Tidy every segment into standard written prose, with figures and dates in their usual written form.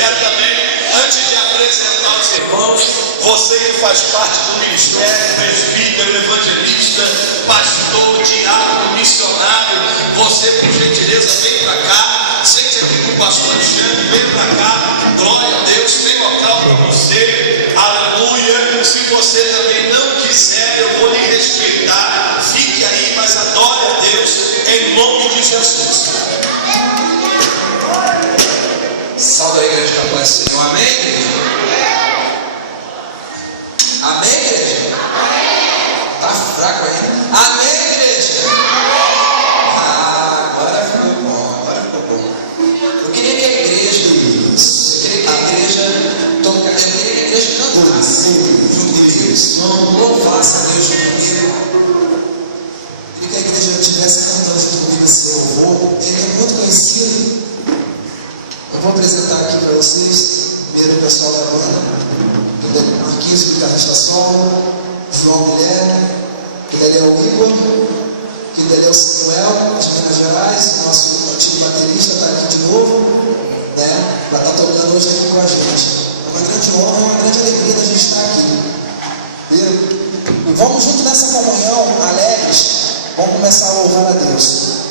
quero também, antes de apresentar os irmãos, você que faz parte do ministério, presbítero, evangelista, pastor, diácono, missionário, você por gentileza vem para cá, sente aqui com o pastor Alexandre, vem para cá, glória a Deus, tem local para você, aleluia. Se você também não quiser, eu vou lhe respeitar, fique aí, mas adore a Deus em nome de Jesus. Salve a igreja da paz do Senhor, amém, igreja? Amém, igreja? Tá fraco ainda? Amém, igreja? Agora ficou bom. Eu queria que a igreja, eu queria que a igreja cantasse junto comigo, não louvasse a Deus junto comigo. Eu queria que a igreja estivesse cantando junto comigo esse louvor. Ele é muito conhecido. Eu vou apresentar aqui para vocês, primeiro o pessoal da banda, Marquinhos, guitarrista solo, João Guilherme, que dali é o Igor, que dali é o Samuel, de Minas Gerais, nosso antigo baterista, está aqui de novo, né? Vai estar tocando hoje aqui com a gente. É uma grande honra, é uma grande alegria da gente estar aqui. E vamos junto nessa comunhão, alegres, vamos começar a louvar a Deus.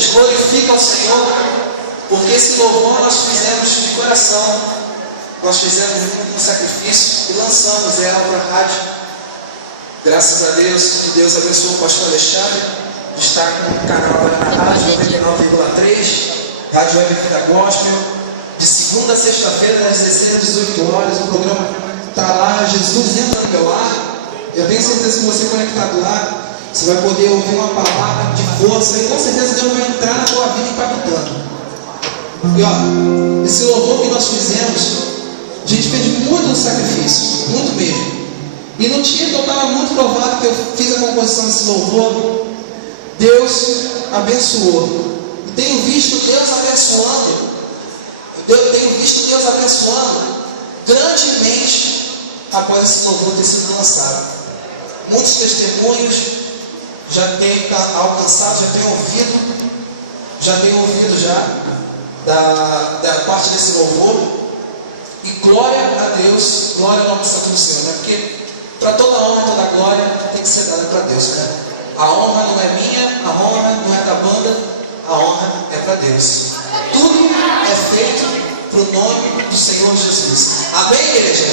gente glorifica ao Senhor, porque esse louvor nós fizemos de coração, nós fizemos um sacrifício e lançamos ela para a rádio. Graças a Deus, que Deus abençoe o pastor Alexandre, de estar com o canal na rádio 99,3, Rádio Web Vida Gospel, de segunda a sexta-feira, das 16 às 18 horas. O programa está lá, Jesus entra no meu lar. Eu tenho certeza que você conectado lá, você vai poder ouvir uma palavra de força e com certeza Deus vai entrar na tua vida impactando. E ó, esse louvor que nós fizemos, a gente fez muito sacrifício, muito mesmo. E no dia que eu estava muito provado que eu fiz a composição desse louvor, Deus abençoou. E tenho visto Deus abençoando. Eu tenho visto Deus abençoando grandemente após esse louvor ter sido lançado. Muitos testemunhos já tenho alcançado, já tenho ouvido da parte desse louvor. E glória a Deus, glória ao nome do Senhor, né? Porque para toda honra, toda glória tem que ser dada para Deus, né? A honra não é minha, a honra não é da banda, a honra é para Deus. Tudo é feito para o nome do Senhor Jesus. Amém, igreja?